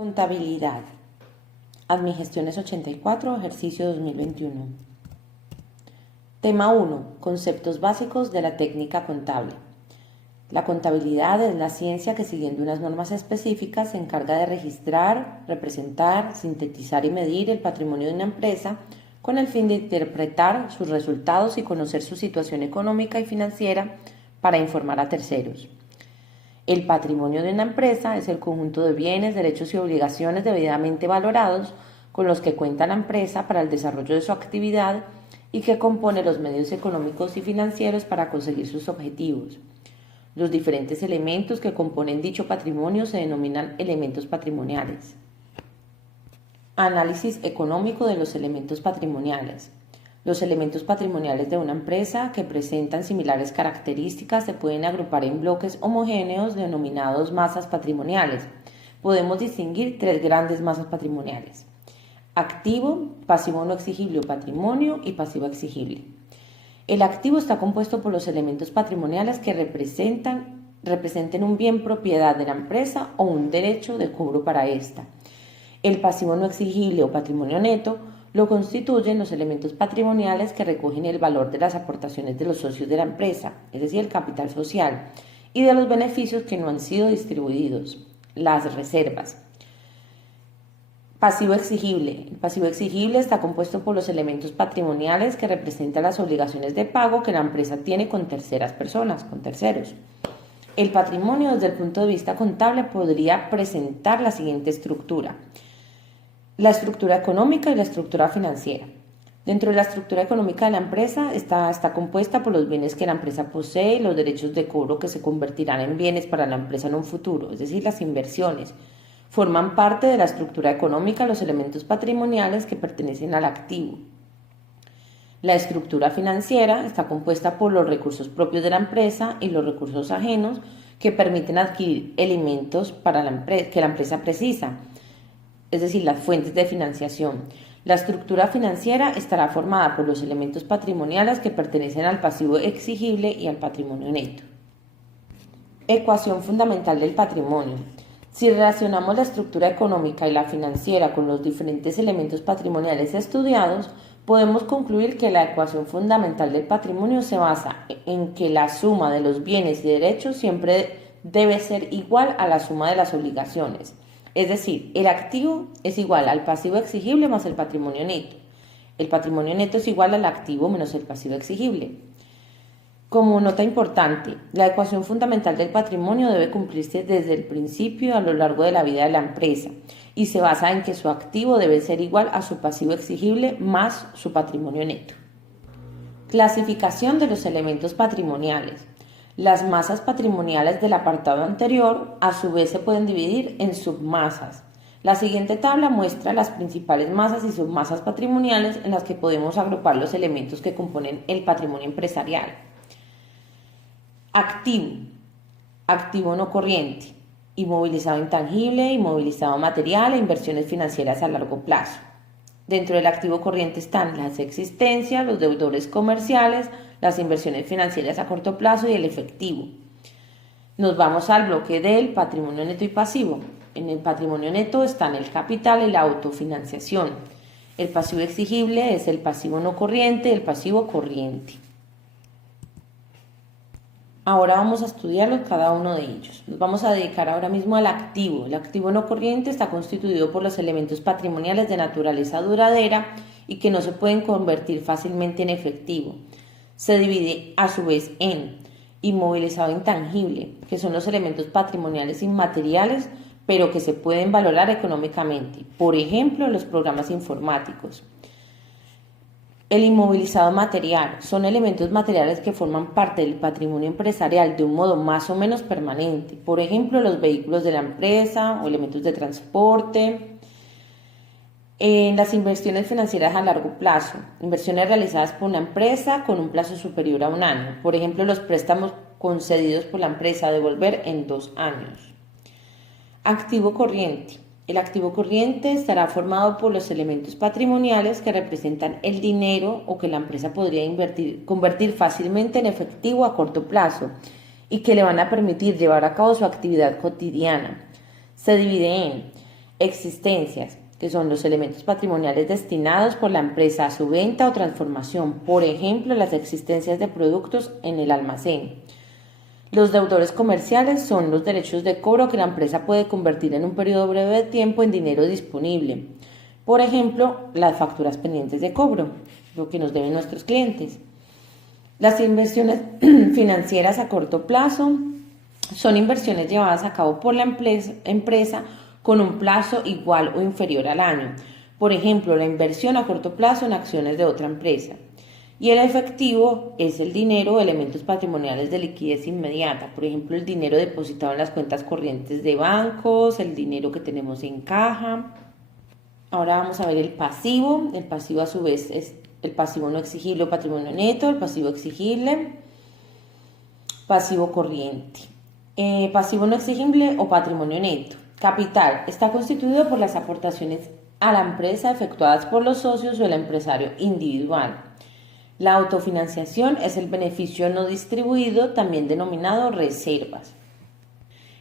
Contabilidad. Admigestiones 84, ejercicio 2021. Tema 1. Conceptos básicos de la técnica contable. La contabilidad es la ciencia que, siguiendo unas normas específicas, se encarga de registrar, representar, sintetizar y medir el patrimonio de una empresa con el fin de interpretar sus resultados y conocer su situación económica y financiera para informar a terceros. El patrimonio de una empresa es el conjunto de bienes, derechos y obligaciones debidamente valorados con los que cuenta la empresa para el desarrollo de su actividad y que compone los medios económicos y financieros para conseguir sus objetivos. Los diferentes elementos que componen dicho patrimonio se denominan elementos patrimoniales. Análisis económico de los elementos patrimoniales. Los elementos patrimoniales de una empresa que presentan similares características se pueden agrupar en bloques homogéneos denominados masas patrimoniales. Podemos distinguir tres grandes masas patrimoniales: activo, pasivo no exigible o patrimonio y pasivo exigible. El activo está compuesto por los elementos patrimoniales que representen un bien propiedad de la empresa o un derecho de cobro para ésta. El pasivo no exigible o patrimonio neto lo constituyen los elementos patrimoniales que recogen el valor de las aportaciones de los socios de la empresa, es decir, el capital social, y de los beneficios que no han sido distribuidos, las reservas. Pasivo exigible. El pasivo exigible está compuesto por los elementos patrimoniales que representan las obligaciones de pago que la empresa tiene con terceras personas, con terceros. El patrimonio, desde el punto de vista contable, podría presentar la siguiente estructura: la estructura económica y la estructura financiera. Dentro de la estructura económica de la empresa está compuesta por los bienes que la empresa posee y los derechos de cobro que se convertirán en bienes para la empresa en un futuro, es decir, las inversiones. Forman parte de la estructura económica los elementos patrimoniales que pertenecen al activo. La estructura financiera está compuesta por los recursos propios de la empresa y los recursos ajenos que permiten adquirir elementos que la empresa precisa, es decir, las fuentes de financiación. La estructura financiera estará formada por los elementos patrimoniales que pertenecen al pasivo exigible y al patrimonio neto. Ecuación fundamental del patrimonio. Si relacionamos la estructura económica y la financiera con los diferentes elementos patrimoniales estudiados, podemos concluir que la ecuación fundamental del patrimonio se basa en que la suma de los bienes y derechos siempre debe ser igual a la suma de las obligaciones. Es decir, el activo es igual al pasivo exigible más el patrimonio neto. El patrimonio neto es igual al activo menos el pasivo exigible. Como nota importante, la ecuación fundamental del patrimonio debe cumplirse desde el principio a lo largo de la vida de la empresa y se basa en que su activo debe ser igual a su pasivo exigible más su patrimonio neto. Clasificación de los elementos patrimoniales. Las masas patrimoniales del apartado anterior a su vez se pueden dividir en submasas. La siguiente tabla muestra las principales masas y submasas patrimoniales en las que podemos agrupar los elementos que componen el patrimonio empresarial. Activo, activo no corriente, inmovilizado intangible, inmovilizado material e inversiones financieras a largo plazo. Dentro del activo corriente están las existencias, los deudores comerciales, las inversiones financieras a corto plazo y el efectivo. Nos vamos al bloque del patrimonio neto y pasivo. En el patrimonio neto están el capital y la autofinanciación. El pasivo exigible es el pasivo no corriente y el pasivo corriente. Ahora vamos a estudiarlos cada uno de ellos. Nos vamos a dedicar ahora mismo al activo. El activo no corriente está constituido por los elementos patrimoniales de naturaleza duradera y que no se pueden convertir fácilmente en efectivo. Se divide a su vez en inmovilizado intangible, que son los elementos patrimoniales inmateriales, pero que se pueden valorar económicamente. Por ejemplo, los programas informáticos. El inmovilizado material son elementos materiales que forman parte del patrimonio empresarial de un modo más o menos permanente. Por ejemplo, los vehículos de la empresa o elementos de transporte. En las inversiones financieras a largo plazo, inversiones realizadas por una empresa con un plazo superior a un año. Por ejemplo, los préstamos concedidos por la empresa a devolver en 2 años. Activo corriente. El activo corriente estará formado por los elementos patrimoniales que representan el dinero o que la empresa podría convertir fácilmente en efectivo a corto plazo y que le van a permitir llevar a cabo su actividad cotidiana. Se divide en Existencias, que son los elementos patrimoniales destinados por la empresa a su venta o transformación, por ejemplo, las existencias de productos en el almacén. Los deudores comerciales son los derechos de cobro que la empresa puede convertir en un periodo breve de tiempo en dinero disponible. Por ejemplo, las facturas pendientes de cobro, lo que nos deben nuestros clientes. Las inversiones financieras a corto plazo son inversiones llevadas a cabo por la empresa con un plazo igual o inferior al año. Por ejemplo, la inversión a corto plazo en acciones de otra empresa. Y el efectivo es el dinero o elementos patrimoniales de liquidez inmediata. Por ejemplo, el dinero depositado en las cuentas corrientes de bancos, el dinero que tenemos en caja. Ahora vamos a ver el pasivo. El pasivo a su vez es el pasivo no exigible o patrimonio neto, el pasivo exigible, pasivo corriente. Pasivo no exigible o patrimonio neto. Capital está constituido por las aportaciones a la empresa efectuadas por los socios o el empresario individual. La autofinanciación es el beneficio no distribuido, también denominado reservas.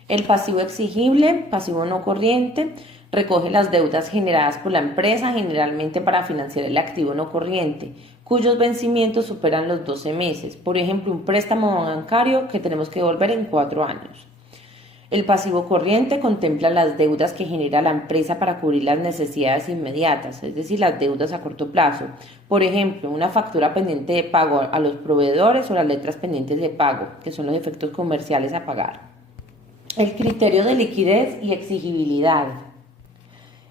El pasivo exigible, pasivo no corriente, recoge las deudas generadas por la empresa, generalmente para financiar el activo no corriente, cuyos vencimientos superan los 12 meses. Por ejemplo, un préstamo bancario que tenemos que devolver en 4 años. El pasivo corriente contempla las deudas que genera la empresa para cubrir las necesidades inmediatas, es decir, las deudas a corto plazo. Por ejemplo, una factura pendiente de pago a los proveedores o las letras pendientes de pago, que son los efectos comerciales a pagar. El criterio de liquidez y exigibilidad.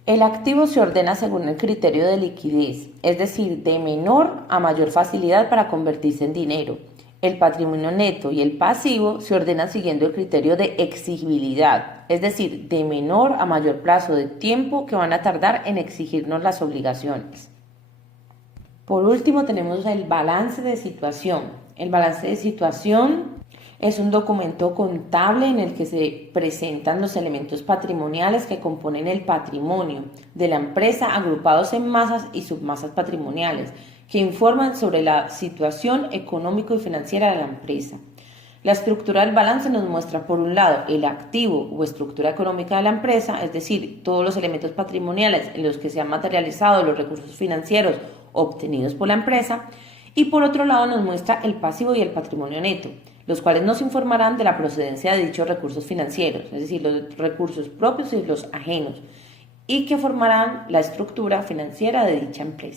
El activo se ordena según el criterio de liquidez, es decir, de menor a mayor facilidad para convertirse en dinero. El patrimonio neto y el pasivo se ordenan siguiendo el criterio de exigibilidad, es decir, de menor a mayor plazo de tiempo que van a tardar en exigirnos las obligaciones. Por último, tenemos el balance de situación. El balance de situación es un documento contable en el que se presentan los elementos patrimoniales que componen el patrimonio de la empresa agrupados en masas y submasas patrimoniales, que informan sobre la situación económico y financiera de la empresa. La estructura del balance nos muestra, por un lado, el activo o estructura económica de la empresa, es decir, todos los elementos patrimoniales en los que se han materializado los recursos financieros obtenidos por la empresa, y por otro lado nos muestra el pasivo y el patrimonio neto, los cuales nos informarán de la procedencia de dichos recursos financieros, es decir, los recursos propios y los ajenos, y que formarán la estructura financiera de dicha empresa.